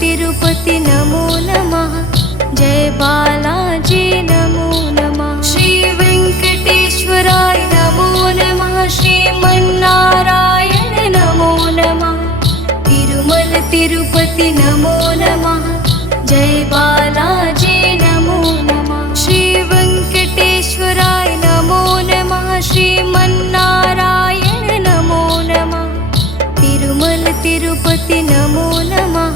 तिरुपति नमो नमः। जय बालाजी नमो नमः। श्री वेंकटेश्वराय नमो नमः। श्रीमन्नारायण नमो नमः। तिरुमल तिरुपति नमो नमः। जय बालाजी नमो नमः। श्री वेंकटेश्वराय नमो नमः। श्रीमन्नारायण नमो नमः। तिरुमल तिरुपति नमो नमः।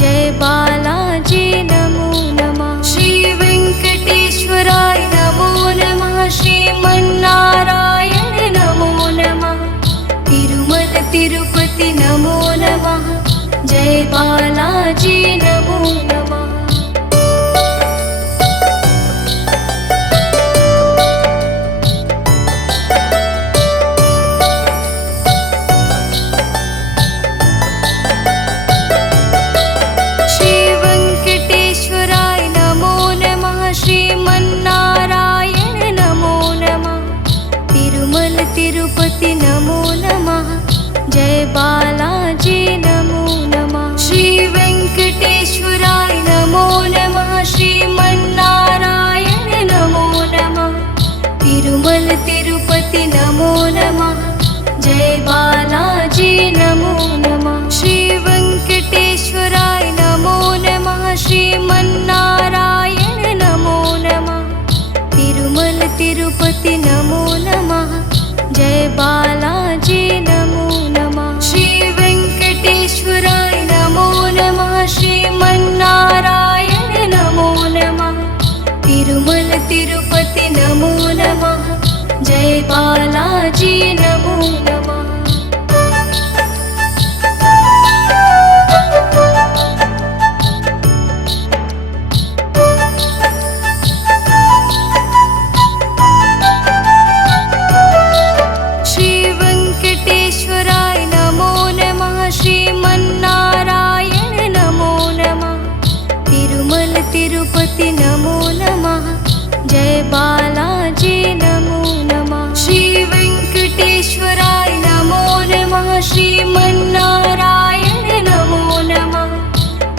जय बालाजी नमो नमः। श्री वेंकटेश्वराय नमो नमः। श्रीमन्नारायण नमो नमः। तिरुमल तिरुपति नमो नमः। जय बालाजी नमो नमः। तिरुपति नमो नमः। जय बालाजी नमो नमः। श्री वेंकटेश्वराय नमो नमः। श्रीमन्नारायण नमो नमः। तिरुमल तिरुपति नमो नमः। जय बालाजी नमो नमः। श्री वेंकटेश्वराय नमो नमः। श्रीमन्नारायण नमो नमः। तिरुमल तिरुपति नमो नमः। जय बालाजी नमो नमः। श्री वेंकटेश्वराय नमो नमः। श्रीमन्नारायण नमो नमः। तिरुमल तिरुपति नमो नमः। जय बालाजी नमो नमः। तिरुपति नमो नमः। जय बालाजी नमो नमः। श्री वेंकटेश्वराय नमो नमः। श्रीमन्नारायण नमो नमः।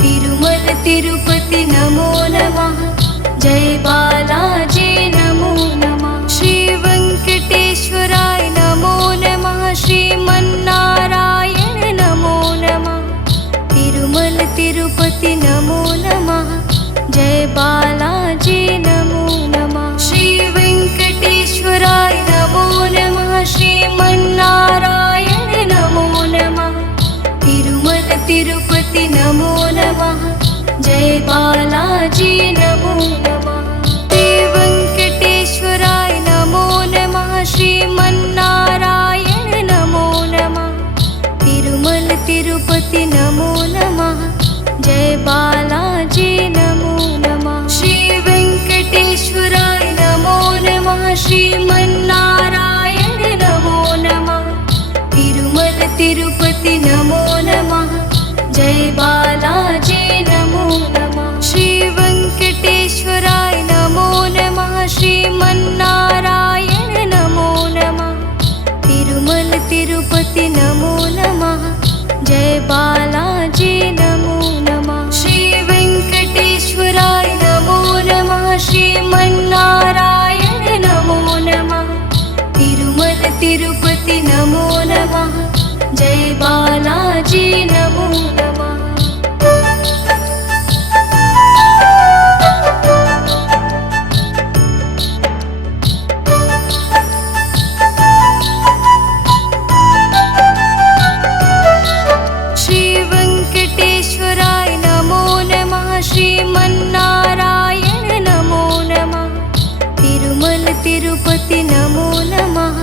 तिरुमल तिरुपति नमो नमः। जय बालाजी नमो नमः। श्री वेंकटेश्वराय नमो नमः। श्रीमन्नारायण नमो नमः। तिरुमल तिरुपति नमो नमः। जय बालाजी नमो नमः। श्री वेंकटेश्वराय नमो नमः। श्रीमन्नारायण नमो नमः। तिरुमल तिरुपति नमो नमः। जय बालाजी नमो नमः। श्री वेंकटेश्वराय नमो नमः। श्रीमन्नारायण नमो नमः। तिरुमल तिरुपति नमो नमः। जय बालाजी नमो नमः। श्री वेंकटेश्वराय नमो नमः। श्रीमन्नारायण नमो नमः। तिरुमल तिरुपति नमो नमः। जय बालाजी नमो नमः। श्री वेंकटेश्वराय नमो नमः। श्रीमन्नारायण नमो नमः। तिरुमल तिरुपति नमो नमः। जय बालाजी नमो नमः। श्री वेंकटेश्वराय नमो नमः। श्रीमन्नारायण नमो नमः। तिरुमल तिरुपति नमो नमः। जय बालाजी नमो नमः। तिरुपति नमो नमः।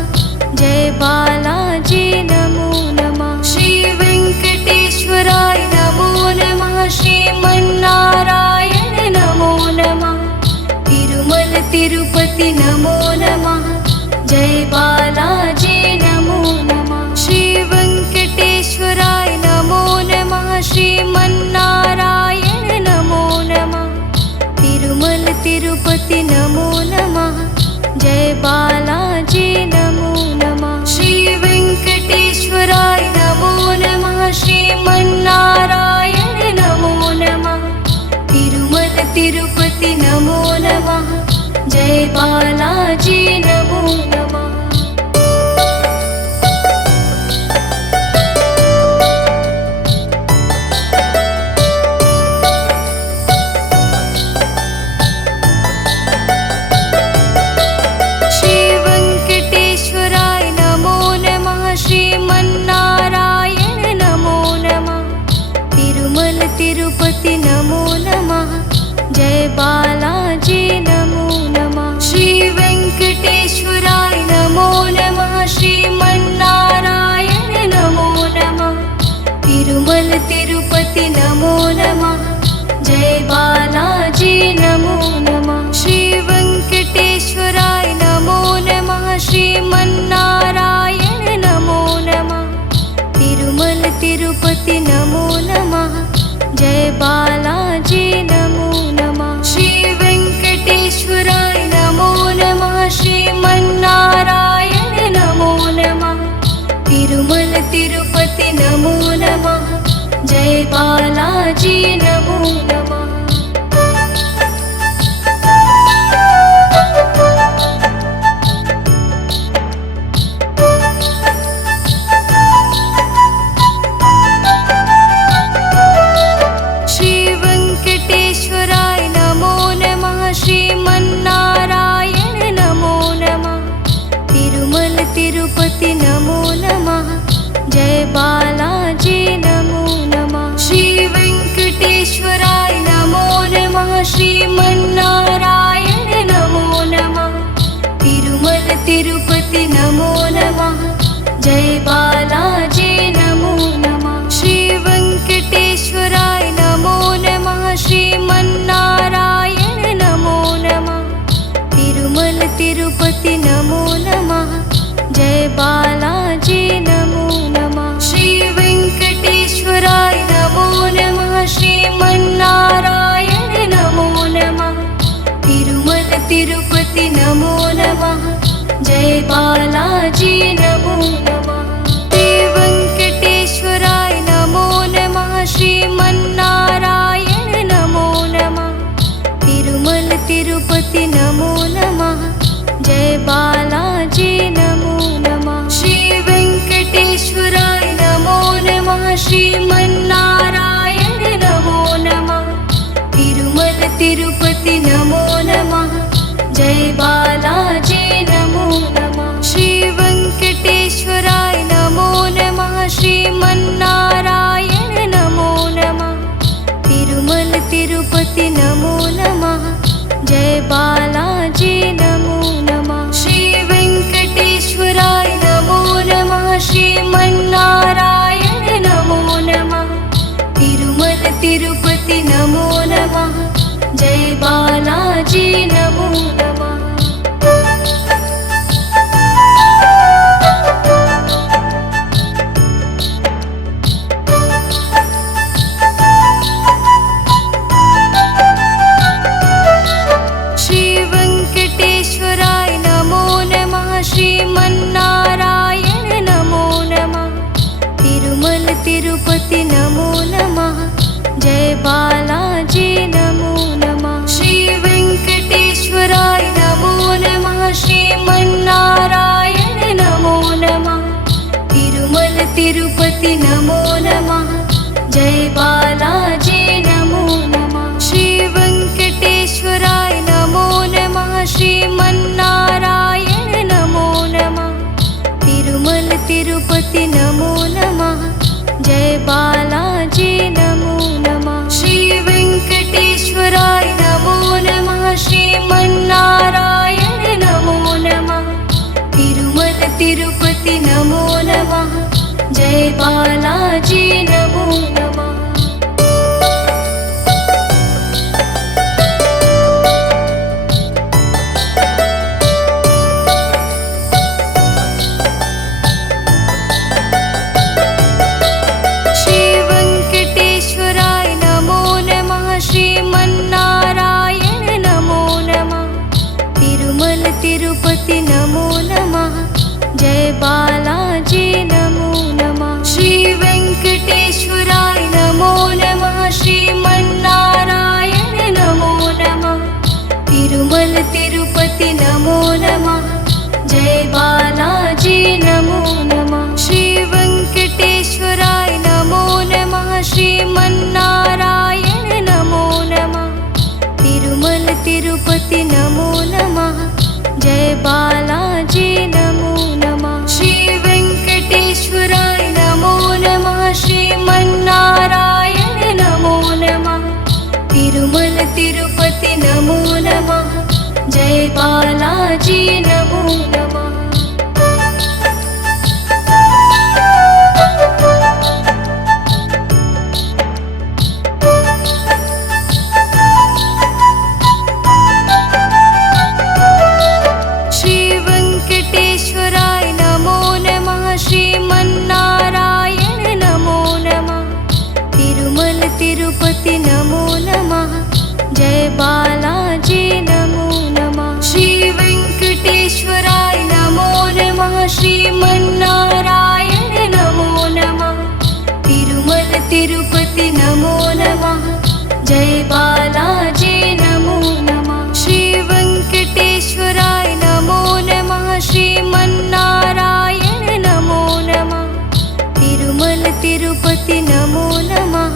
जय बालाजी नमो नमः। श्री वेंकटेश्वराय नमो नमः। श्रीमन्नारायण नमो नमः। तिरुमल तिरुपति नमो नमः। जय बालाजी नमो नमः। श्री वेंकटेश्वराय नमो नमः। श्रीमन्नारायण नमो नमः। तिरुमल तिरुपति नमो नमः। जय बालाजी नमो नमः। श्री वेंकटेश्वराय नमो नमः। श्रीमन्नारायण नमो बालाजी नमो नमः। श्री वेंकटेश्वराय नमो नमः। श्रीमन्नारायण नमो नमः। तिरुमल तिरुपति नमो नमः। जय बालाजी नमो नमः। श्री वेंकटेश्वराय नमो नमः। श्रीमन्नारायण नमो नमः। तिरुमल तिरुपति नमो नमः। जय बालाजी नमो नमः। श्री वेंकटेश्वराय नमो नमः। श्रीमन्नारायण नमो नमः। तिरुमल तिरुपति नमो नमः। जय बालाजी नमो नमः। श्री वेंकटेश्वराय नमो नमः। श्रीमन्नारायण नमो नमः। तिरुमल तिरुपति नमो नमः। जय बालाजी नमो नमः। श्री वेंकटेश्वराय नमो नमः। श्रीमन्नारायण नमो नमः। तिरुमल तिरुपति नमो नमः। जय बालाजी नमो नमः। श्री वेंकटेश्वराय नमो नमः। श्रीमन्नारायण नमो नमः। तिरुमल तिरुपति नमो नमः। जय बालाजी नमो नमः। श्री वेंकटेश्वराय नमो नमः। श्रीमन्नारायण नमो नमः। तिरुमल तिरुपति नमो नमः। जय बालाजी नमो नमः। श्री वेंकटेश्वराय नमो नमः। श्रीमन्नारायण नमो नमः। तिरुमल तिरुपति नमो नमः। जय बालाजी नमो नमः। श्री वेंकटेश्वराय नमो नमः। श्रीमन्नारायण नमो नमः। तिरुमल तिरुपति नमो नमः। जय बालाजी नमो नमः। श्री वेंकटेश्वराय नमो नमः। श्रीमन्नारायण नमो नमः। तिरुमल तिरुपति नमो नमः। जय बालाजी नमो नमः। श्री वेंकटेश्वराय नमो नमः। श्रीमन्नारायण नमो नमः। तिरुमल तिरुपति नमो नमः। जय बालाजी नमो नमः। श्री वेंकटेश्वराय नमो नमः। श्रीमन्नारायण नमो नमः। तिरुमल तिरुपति नमो नमः। जय बालाजी नमो नमः। श्री वेंकटेश्वराय नमो नमः। श्रीमन्नारायण नमो नमः। तिरुमल तिरुपति नमो नमः। जय बालाजी नमो नमः। श्री वेंकटेश्वराय नमो नमः। श्रीमन्नारायण नमो नमः। तिरुमल तिरुपति नमो नमः। जय बालाजी नमो नमः। श्री वेंकटेश्वराय नमो नमः। श्रीमन्नारायण नमो नमः। तिरुमल तिरुपति नमो नमः। जय बालाजी नमो नमः। श्री वेंकटेश्वराय नमो नमः। श्रीमन्नारायण नमो नमः। तिरुमल तिरुपति नमो नमः। जय बालाजी नमो नमः। श्री वेंकटेश्वराय नमो नमः। श्रीमन्नारायण नमो नमः। तिरुमल तिरुपति नमो नमः। जय बालाजी नमो नमः। श्री वेंकटेश्वराय नमो नमः। श्रीमन्नारायण नमो नमः। तिरुमल तिरुपति तिरुपति नमो नमः। जय बालाजी नमो नमः। श्री वेंकटेश्वराय नमो नमः। श्रीमन्नारायण नमो नमः। तिरुमल तिरुपति नमो नमः। जय बालाजी नमो नमः। श्री वेंकटेश्वराय नमो नमः। श्रीमन्नारायण नमो नमः। तिरुमल तिरुपति नमो नमः।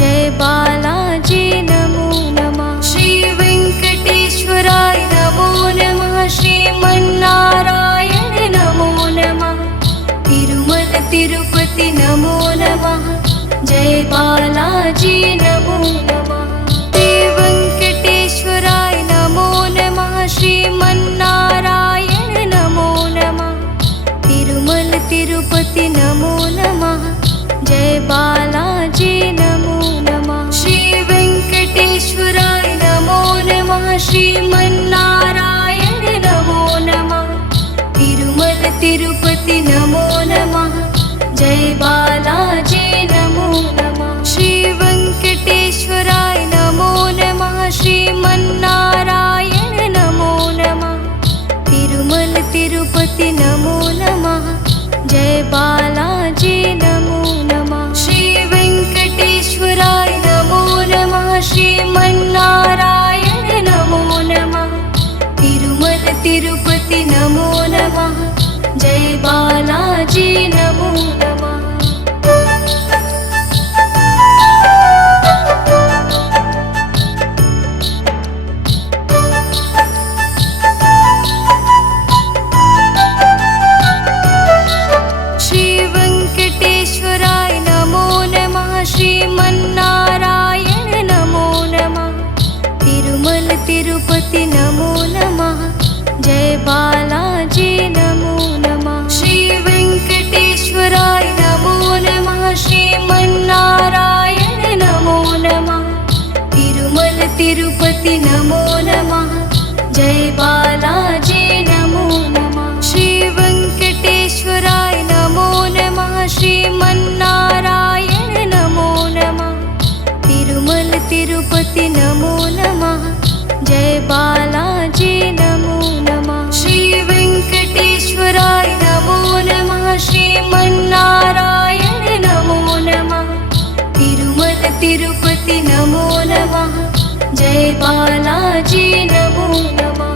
जय बालाजी नमो नमः। श्री वेंकटेश्वराय नमो नमः। श्रीमन्नारायण नमो नमः। तिरुमल तिरुपति नमो नमः। जय बालाजी नमो नमः। श्री वेंकटेश्वराय नमो नमः। श्रीमन्नारायण नमो नमः। तिरुमल तिरुपति नमो नमः। जय बालाजी नमो नमः। श्री वेंकटेश्वराय नमो नमः। श्रीमन्नारायण नमो नमः। तिरुमल तिरुपति नमो नमः। जय बालाजी नमो नमः। श्री वेंकटेश्वराय नमो नमः। श्रीमन्नारायण नमो नमः। तिरुमल तिरुपति नमो नमः। जय बालाजी नमो नमः। श्री वेंकटेश्वराय नमो नमः। श्रीमन्नारायण नमो नमः। तिरुमल तिरुपति नमो नमः। जय बालाजी नमो नमः। श्री वेंकटेश्वराय नमो नमः। श्रीमन्नारायण नमो नमः। तिरुमल तिरुपति नमो नमः। जय बालाजी नमो नमः। श्री वेंकटेश्वराय नमो नमः। श्रीमन्नारायण नमो नमः। तिरुमल तिरुपति नमो नमः। जय बालाजी नमो नमः। श्री वेंकटेश्वराय नमो नमः। श्रीमन्नारायण नमो नमः। तिरुमल तिरुपति नमो नमः। जय बालाजी नमो नमः। श्री वेंकटेश्वराय नमो नमः। श्रीमन्नारायण नमो नमः। तिरुमल तिरुपति नमो नमः। जय बालाजी नमो नमः।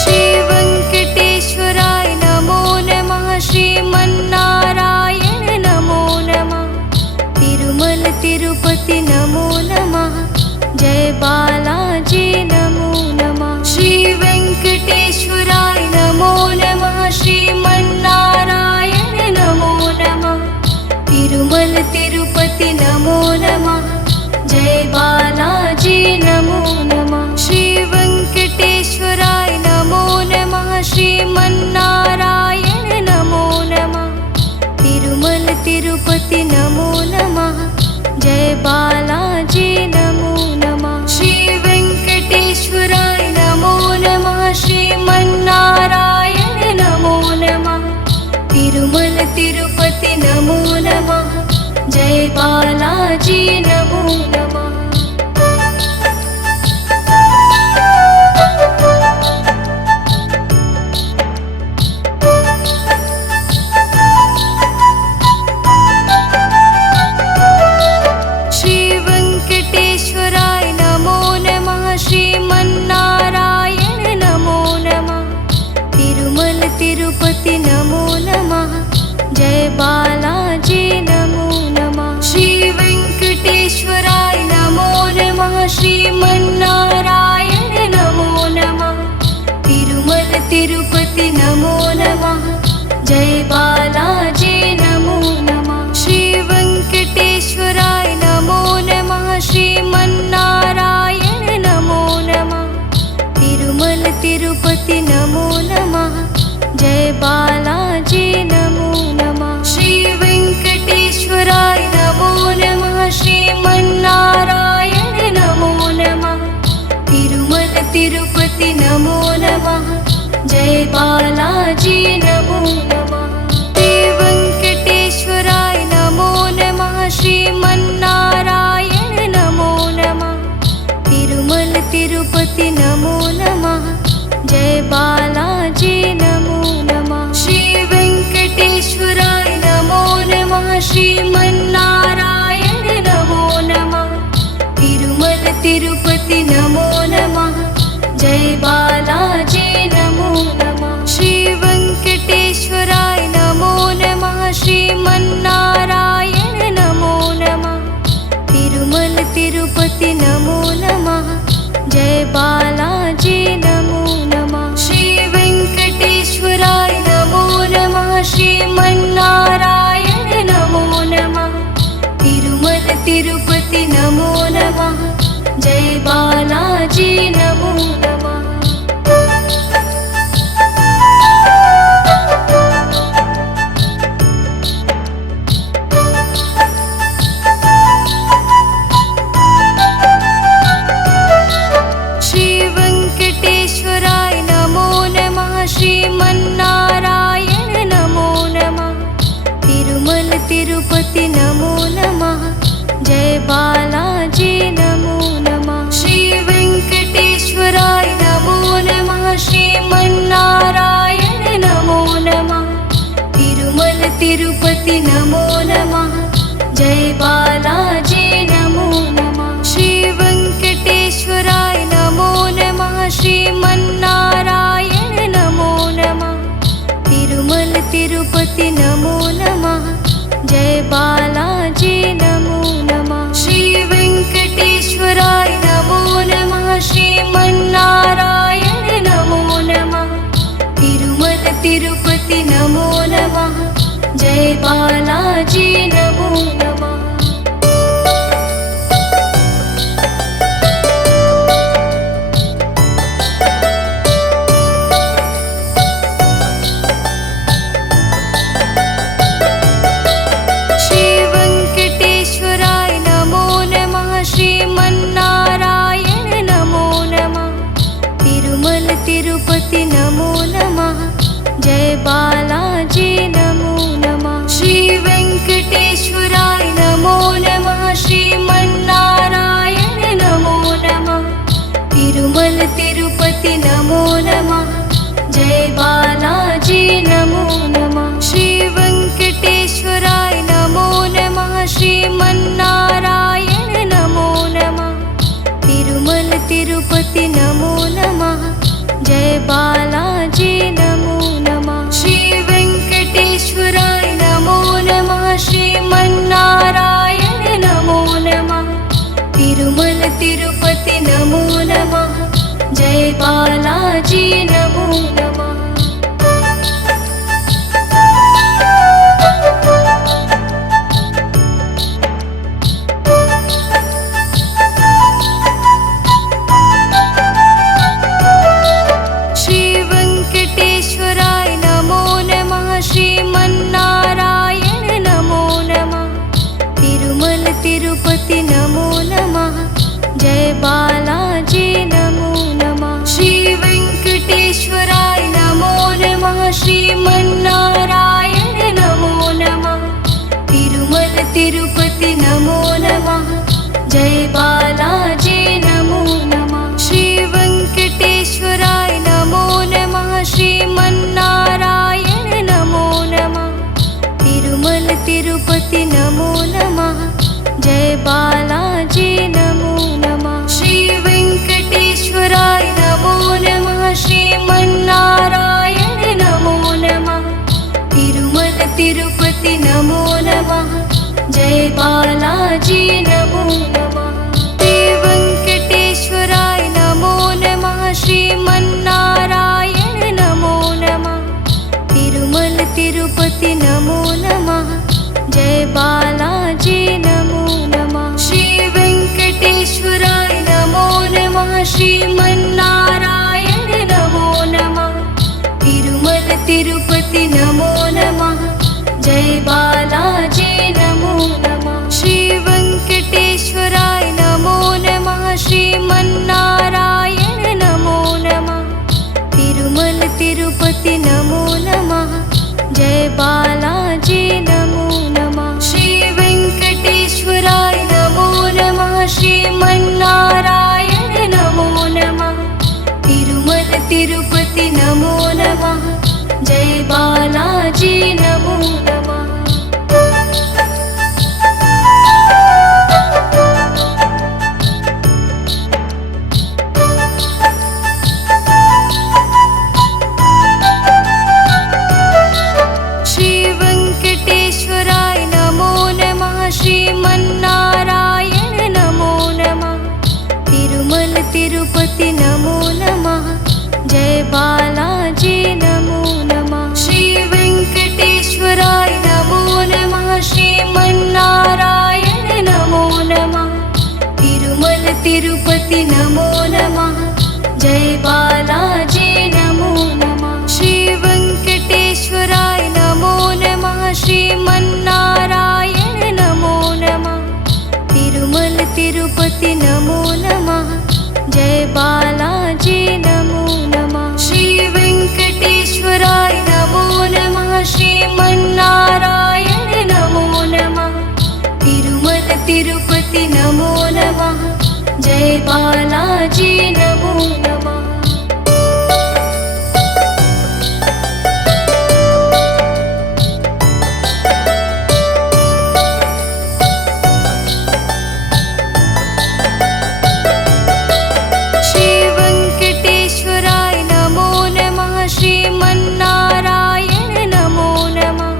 श्री वेंकटेश्वराय नमो नमः। श्रीमन्नारायण नमो नमः। तिरुमल तिरुपति नमो नमः। जय बालाजी नमो नमः। श्री वेंकटेश्वराय नमो नमः। श्रीमन्नारायण नमो नमः। तिरुमल तिरुपति नमो नमः। जय बालाजी नमो नमः। श्री वेंकटेश्वराय नमो नमः। श्रीमन्नारायण नमो नमः। तिरुमल तिरुपति नमो नमः। जय बालाजी नमो नमः। श्री वेंकटेश्वराय नमो नमः। श्रीमन्नारायण नमो नमः। तिरुमल तिरुपति नमो नमः। जय बालाजी नमो नमः। श्री वेंकटेश्वराय नमो नमः। श्रीमन्नारायण नमो नमः। तिरुमल तिरुपति नमो नमः। जय बालाजी नमो नमः। श्री वेंकटेश्वराय नमो नमः। श्रीमन्नारायण नमो नमः। तिरुमल तिरुपति नमो नमः। जय बालाजी नमो नमः। श्री वेंकटेश्वराय नमो नमः। श्रीमन्नारायण नमो नमः। तिरुमल तिरुपति नमो नमः। जय बालाजी नमो नमः। श्री वेंकटेश्वराय नमो नमः। श्रीमन्नारायण नमो नमः। जय बालाजी नमो नमः। श्री वेंकटेश्वराय नमो नमः। श्रीमन्नारायण नमो नमः। तिरुमल तिरुपति नमो नमः। जय बालाजी नमो नमः। श्री वेंकटेश्वराय नमो नमः। श्रीमन्नारायण नमो नमः। तिरुमल तिरुपति नमो नमः। जय बालाजी नमो नमः। श्री वेंकटेश्वराय नमो नमः। श्रीमन्नारायण नमो नमः। तिरुमल तिरुपति नमो नमः। जय बालाजी नमो नमः। श्री वेंकटेश्वराय नमो नमः। श्रीमन्नारायण नमो नमः। तिरुमल तिरुपति नमो नमः। जय बालाजी नमो नमः। श्री वेंकटेश्वराय नमो नमः। श्रीमन्नारायण नमो नमः। तिरुमल तिरुपति नमो नमः। जय बालाजी नमो नमः। श्री वेंकटेश्वराय नमो नमः। श्रीमन्नारायण नमो नमः। तिरुमल तिरुपति नमो नमः। जय बालाजी नमो नमः। श्री वेंकटेश्वराय नमो नमः। श्रीमन्नारायण नमो नमः। तिरुमल तिरुपति नमो नमः। जय बालाजी नमो नमः। श्री वेंकटेश्वराय नमो नमः। श्रीमन्नारायण नमो नमः। तिरुमल तिरुपति नमो नमः। जय बालाजी नमो नमः। श्री वेंकटेश्वराय नमो नमः। श्रीमन्नारायण नमो नमः। तिरुमल तिरुपति नमो नमः। जय बालाजी नमो नमः। श्री वेंकटेश्वराय नमो नमः। श्रीमन्नारायण नमो नमः। तिरुमल तिरुपति नमो नमः। जय बालाजी नमो नमः। श्री वेंकटेश्वराय नमो नमः। श्रीमन्नारायण नमो नमः। तिरुमल तिरुपति नमो नमः। जय बालाजी नमो नमः। श्री वेंकटेश्वराय नमो नमः। श्रीमन्नारायण नमो नमः। तिरुमल तिरुपति नमो नमः। जय बालाजी नमो नमः। श्री वेंकटेश्वराय नमो नमः। श्रीमन्नारायण नमो नमः। तिरुमल तिरुपति नमो नमः। जय बालाजी नमो नमः। श्री वेंकटेश्वराय नमो नमः। श्रीमन्नारायण नमो नमः। तिरुमल तिरुपति नमो नमः। जय बालाजी नमो नमः। श्री वेंकटेश्वराय नमो नमः। श्रीमन्नारायण नमो नमः। तिरुमल तिरुपति नमो नमः। जय बालाजी नमो नमः। श्री वेंकटेश्वराय नमो नमः। श्रीमन्नारायण नमो नमः। तिरुमल तिरुपति नमो नमः। जय बालाजी नमो नमः। श्री वेंकटेश्वराय नमो नमः। श्रीमन्नारायण नमो नमः। तिरुमल तिरुपति नमो नमः। जय बालाजी नमो नमः। श्री वेंकटेश्वराय नमो नमः। श्रीमन्नारायण नमो नमः। तिरुमल तिरुपति नमो नमः। जय बालाजी नमो नमः। श्री वेंकटेश्वराय नमो नमः। श्रीमन्नारायण नमो नमः। तिरुमल तिरुपति तिरुपति नमो नमः। जय बालाजी नमो नमः। श्री वेंकटेश्वराय नमो नमः। श्रीमन्नारायण नमो नमः। तिरुमल तिरुपति नमो नमः। जय बालाजी नमो नमः। श्री वेंकटेश्वराय नमो नमः। श्रीमन्नारायण नमो नमः। तिरुमल तिरुपति नमो नमः। जय बालाजी नमो नमः। श्री वेंकटेश्वराय नमो नमः। श्रीमन्नारायण नमो नमः। तिरुमल तिरुपति नमो नमः। जय बालाजी नमो नमः। श्री वेंकटेश्वराय नमो नमः। श्रीमन्नारायण नमो नमः। तिरुमल तिरुपति नमो नमः। जय बालाजी नमो नमः। श्री वेंकटेश्वराय नमो नमः। श्रीमन्नारायण नमो नमः। तिरुमल तिरुपति नमो नमः। जय बालाजी नमो नमः। श्री वेंकटेश्वराय नमो नमः। श्रीमन्नारायण नमो नमः।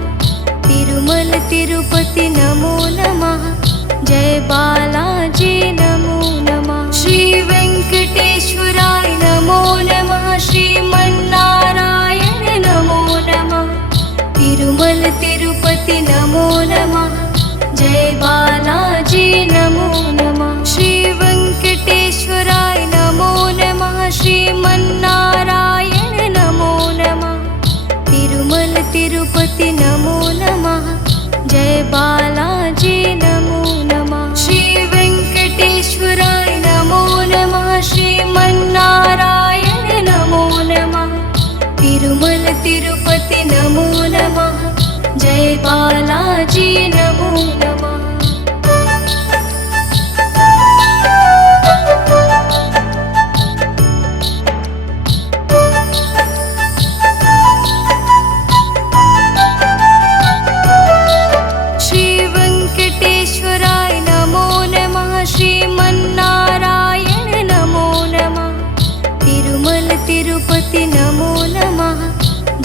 तिरुमल तिरुपति नमो नमः। जय बालाजी नमो नमः। श्री वेंकटेश्वराय नमो नमः। श्रीमन्नारायण नमो नमः। तिरुमल तिरुपति नमो नमः। जय बालाजी नमो नमः। श्री वेंकटेश्वराय नमो नमः। श्रीमन्नारायण नमो नमः। तिरुमल तिरुपति नमो नमः। जय बालाजी नमो नमः। श्री वेंकटेश्वराय नमो नमः। श्रीमन्नारायण नमो नमः। तिरुमल तिरुपति नमो नमः। जय बालाजी नमो नमः। श्री वेंकटेश्वराय नमो नमः। श्रीमन्नारायण नमो नमः। तिरुमल तिरुपति नमो नमः।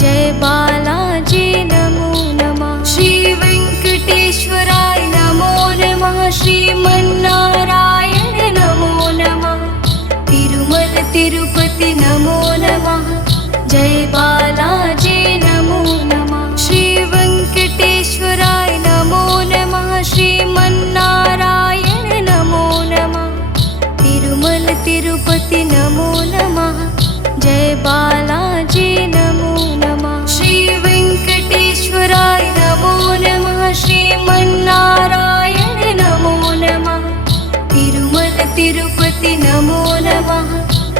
जय बालाजी नमो नमः। श्री वेंकटेश्वराय नमो नमः। श्रीमन्नारायण नमो नमः। तिरुमल तिरुपति नमो नमः। जय बालाजी नमो नमः। श्री वेंकटेश्वराय नमो नमः। श्रीमन्नारायण नमो नमः। तिरुमल तिरुपति नमो नमः। जय बालाजी नमो नमः। श्री वेंकटेश्वराय नमो नमः। श्रीमन्नारायण नमो नमः। तिरुमल तिरुपति नमो नमः।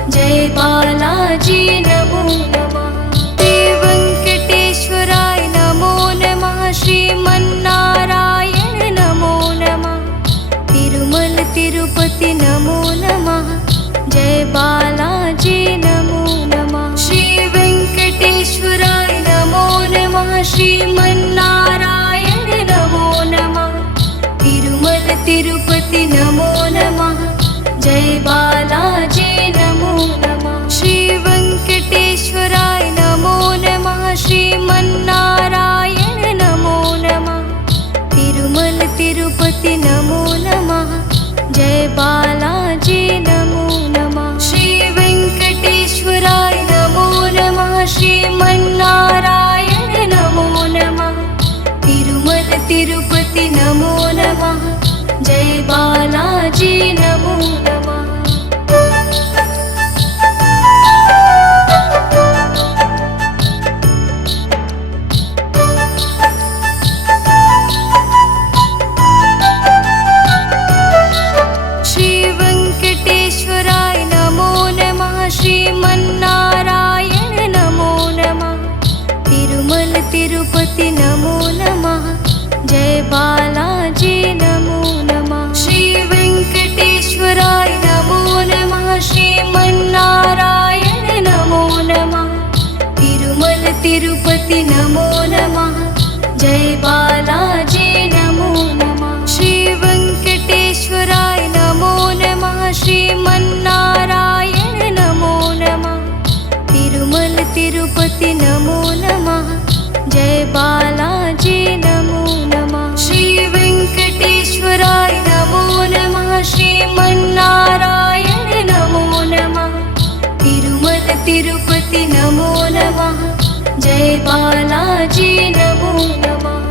जय बालाजी नमो नमः। श्री वेंकटेश्वराय नमो नमः। श्रीमन्नारायण नमो नमः। तिरुमल तिरुपति नमो नमः। जय बालाजी नमो नमः। श्री वेंकटेश्वराय नमो नमः। श्रीमन्नारायण नमो नमः। तिरुमल तिरुपति नमो नमः। जय बालाजी नमो नमः। श्री वेंकटेश्वराय नमो नमः। श्रीमन्नारायण नमो नमः। तिरुमल तिरुपति नमो नमः। जय बालाजी नमो नमः। श्री वेंकटेश्वराय नमो नमः। श्रीमन्नारायण नमो नमः। तिरुमल तिरुपति नमो नमः। जय बालाजी नमो नमः। बालाजी नमो नमः। श्री वेंकटेश्वराय नमो नमः। श्रीमन्नारायण नमो नमः। तिरुमल तिरुपति नमो नमः। जय बालाजी नमो नमः। श्री वेंकटेश्वराय नमो नमः। श्रीमन्नारायण नमो नमः। तिरुमल तिरुपति नमो नमः। जय बालाजी नमो नमः। श्री वेंकटेश्वराय नमो नमः। श्रीमन्नारायण नमो नमः। तिरुमल तिरुपति नमो नमः। जय बालाजी नमो नमः।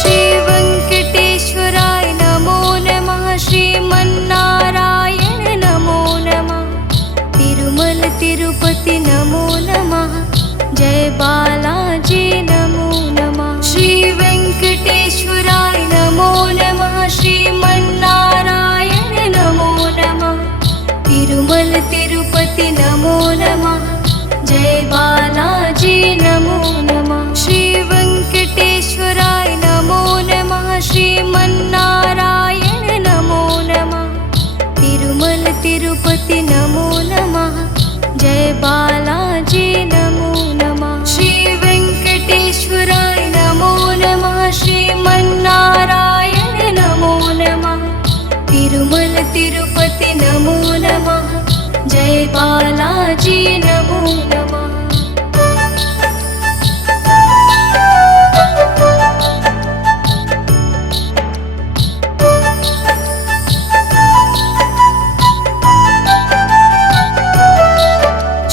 श्री वेंकटेश्वराय नमो नमः। श्रीमन्नारायण नमो नमः। तिरुमल तिरुपति नमो नमः। जय बालाजी नमो नमः। श्री वेंकटेश्वराय नमो नमः। श्रीमन्नारायण नमो नमः। तिरुमल तिरुपति नमो नमः। जय बालाजी नमो नमः। श्री वेंकटेश्वराय नमो नमः। श्रीमन्नारायण नमो नमः। तिरुमल तिरुपति नमो नमः। जय बालाजी नमो नमः। श्री वेंकटेश्वराय नमो नमः। श्रीमन्नारायण नमो नमः। तिरुमल तिरुपति नमो नमः। जय बालाजी नमो नमः।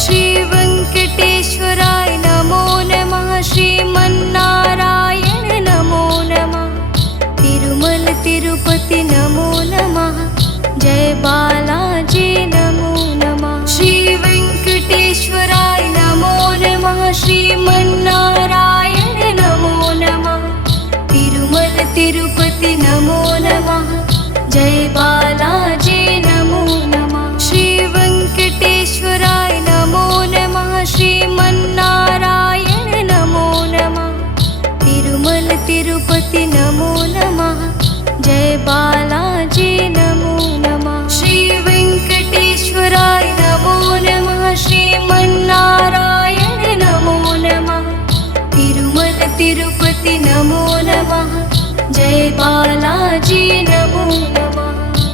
श्री वेंकटेश्वराय नमो नमः। श्रीमन्नारायण नमो नमः। तिरुमल तिरुपति नमो नमः। जय बालाजी नमो नमः। श्री वेंकटेश्वराय नमो नमः। श्रीमन्नारायण नमो नमः। तिरुमल तिरुपति नमो नमः। जय बालाजी नमो नमः। श्री वेंकटेश्वराय नमो नमः। श्रीमन्नारायण नमो नमः। तिरुमल तिरुपति नमो नमः। जय बालाजी नमो नमः। श्री वेंकटेश्वराय नमो नमः। श्रीमन्नारायण नमो नमः। तिरुमल तिरुपति नमो नमः। जय बालाजी नमो